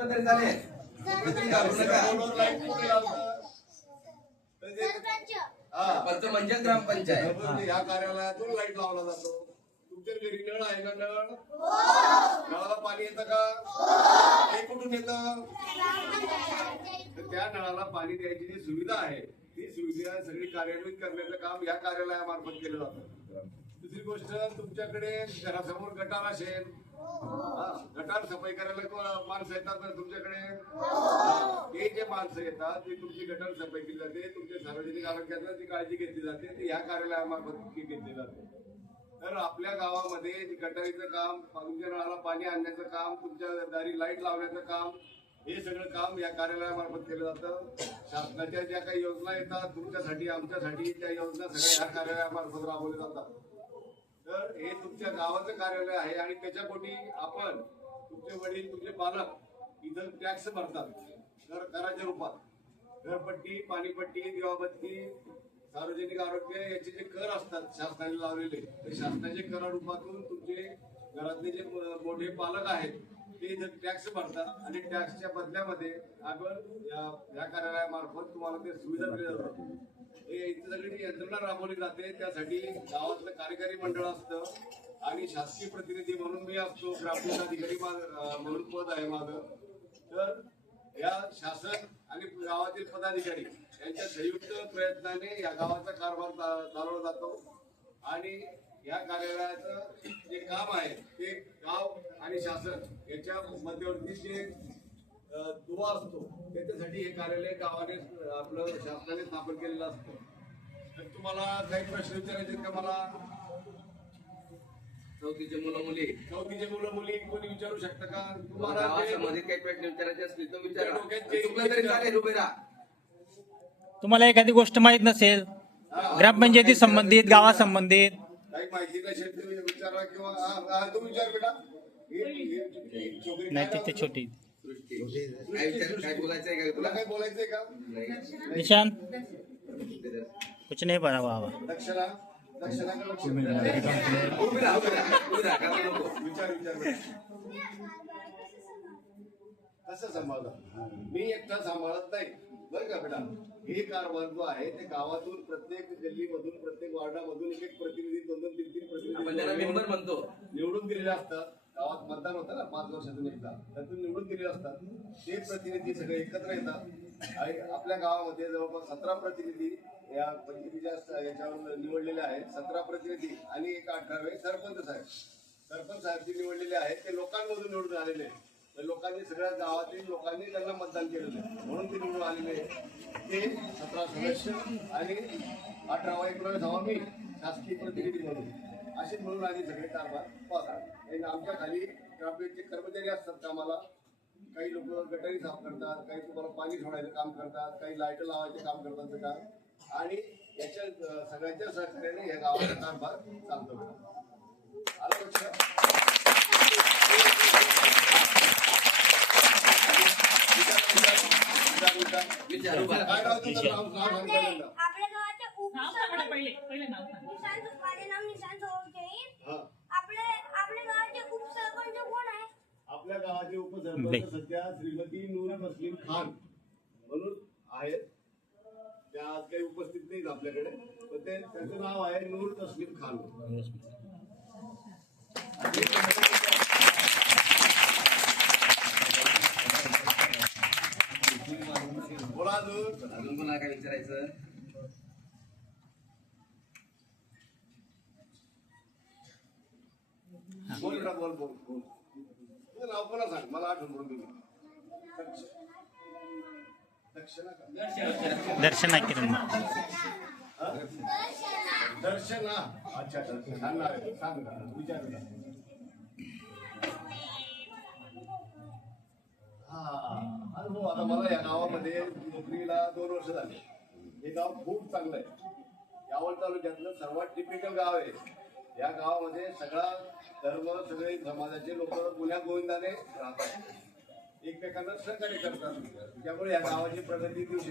चुकलं तरी चालेल. घाबरू नका. सरपंच म्हणजे ग्रामपंचायत. या कार्यालयातून लाईट लावला जातो. तुमच्या घरी नळ आहे ना? नळ नळाला पाणी येतं का? हे कुठून येतं? त्या नळाला पाणी द्यायची जी सुविधा आहे ती सुविधा सगळी कार्यान्वित करण्याचं काम या कार्यालयामार्फत केलं जातं. दुसरी गोष्ट, तुमच्याकडे घरासमोर गटार असेल, गटार सफाई करायला माणसं येतात ना तुमच्याकडे. हे जे माणसं येतात ते तुमची गटार सफाई केली जाते, तुमच्या सार्वजनिक आरोग्याची ती काळजी घेतली जाते, ती ह्या कार्यालयामार्फत घेतली जाते. तर आपल्या गावामध्ये गटारीचं काम, तुमच्या नळाला पाणी आणण्याचं काम, तुमच्या दारी लाईट लावण्याचं काम, हे सगळं काम या कार्यालयामार्फत केलं जातं. शासनाच्या ज्या काही योजना येतात तुमच्यासाठी आमच्यासाठी, त्या योजना सगळ्या ह्या कार्यालयामार्फत राबवल्या जातात. तर हे तुमच्या गावाचं कार्यालय आहे आणि त्याच्या पोटी आपण, तुमचे वडील, तुमचे पालक इथं टॅक्स भरतात कराच्या रूपात. घरपट्टी, पाणीपट्टी, दिवाबत्ती, सार्वजनिक आरोग्य याचे जे कर असतात शासनाने लावलेले, ते शासनाचे कर रूपातून तुमचे घरातले जे मोठे पालक आहेत ते टॅक्स भरतात आणि टॅक्सच्या बदल्यामध्ये आपण या कार्यालयामार्फत तुम्हाला ते सुविधा दिल्या जातात. हे सगळी जी यंत्रणा राबवली जाते त्यासाठी गावातलं कार्यकारी मंडळ असतं आणि शासकीय प्रतिनिधी म्हणून मी असतो, ग्रामविकास अधिकारी म्हणून पद आहे माझं. तर या शासन आणि गावातील पदाधिकारी यांच्या संयुक्त प्रयत्नाने या गावाचा कारभार चालवला जातो आणि या कार्यालयाचं जे काम आहे ते गाव आणि शासन याच्या मध्यवर्ती जे दुवा असतो त्याच्यासाठी हे कार्यालय गावाने आपलं शासनाने स्थापन केलेलं असतं. तर तुम्हाला काही प्रश्न विचारायचे का मला? चौथीचे मुलं मुली कोणी विचारू शकतं का? तुम्हाला गावामध्ये काही प्रश्न विचारायचे असतील तर विचारा. चुकलं तरी चालेल, उभे राहा. तुम्हाला एखादी गोष्ट माहित नसेल, ग्रामपंचायती संबंधित, गावासंबंधित काही माहिती नसेल तुम्ही विचारा किंवा तू विचार बेटा. नाही, तिथे छोटी काय बोलायचंय का तुला? काय बोलायचंय का? निशांत कुछ नहीं पड़ा बाबा. दक्षिणा उभे राहा, नको. विचार कसं सांभाळतात? मी एकटा सांभाळत नाही बरं का बेटा. हे कारभार जो आहे ते गावातून प्रत्येक गल्लीमधून, प्रत्येक वार्डामधून एक प्रतिनिधी, 2-2, 3-3 प्रतिनिधी मेंबर म्हणतो निवडून दिलेले असतात. गावात मतदान होतं ना 5 वर्षातून एकदा, त्यातून निवडून दिलेले असतात. ते प्रतिनिधी सगळे एकत्र येतात आणि आपल्या गावामध्ये जवळपास 17 प्रतिनिधी या पंचायतीच्या याच्यावर निवडलेले आहेत. 17 प्रतिनिधी आणि एक 18वे सरपंच साहेब जे निवडलेले आहेत ते लोकांमधून निवडून आलेले आहेत. लोकांनी, सगळ्या गावातील लोकांनी त्यांना मतदान केलेलं आहे म्हणून ते निवडून आलेले. ते 17 सदस्य आणि 18वा 19वा मी शासकीय प्रतिनिधी म्हणून असे म्हणून आम्ही सगळे कारभार पाहतात. आमच्या खाली ग्रामपंचायतचे कर्मचारी असतात कामाला. काही लोक गटारी साफ करतात, काही तुम्हाला पाणी सोडायचं काम करतात, काही लाईट लावायचे काम करतात बेटा. आणि याच्या सगळ्यांच्या सहकार्याने या गावाचा कारभार चालतो बेटा. आलं लक्षात? विचारू. काय नाव तुझं? नाव सांग. आपल्या गावाचे उपसरपंच सध्या श्रीमती नूर तस्लीम खान म्हणून आहेत. त्या आज काही उपस्थित नाहीत आपल्याकडे, पण त्यांचं नाव आहे नूर तस्लीम खान. बोला अजून कोणाला काय विचारायचं? बोल बेटा, बोल. तुझं नाव कोणा सांग, मला आठवण करून दिली. दर्शना किरण. दर्शना. अच्छा, सांगणार आहे. सांग विचार. हो, आता मला या गावामध्ये नोकरीला 2 वर्ष झाले. हे गाव खूप चांगलं आहे. यावल तालुक्यातलं सर्वात टिपिकल गाव आहे. या गावामध्ये सगळा धर्म, सगळे समाजाचे लोक गुण्या गोविंदाने राहतात, एकमेकांना सहकार्य करतात. त्यामुळे या गावाची प्रगती दिवशी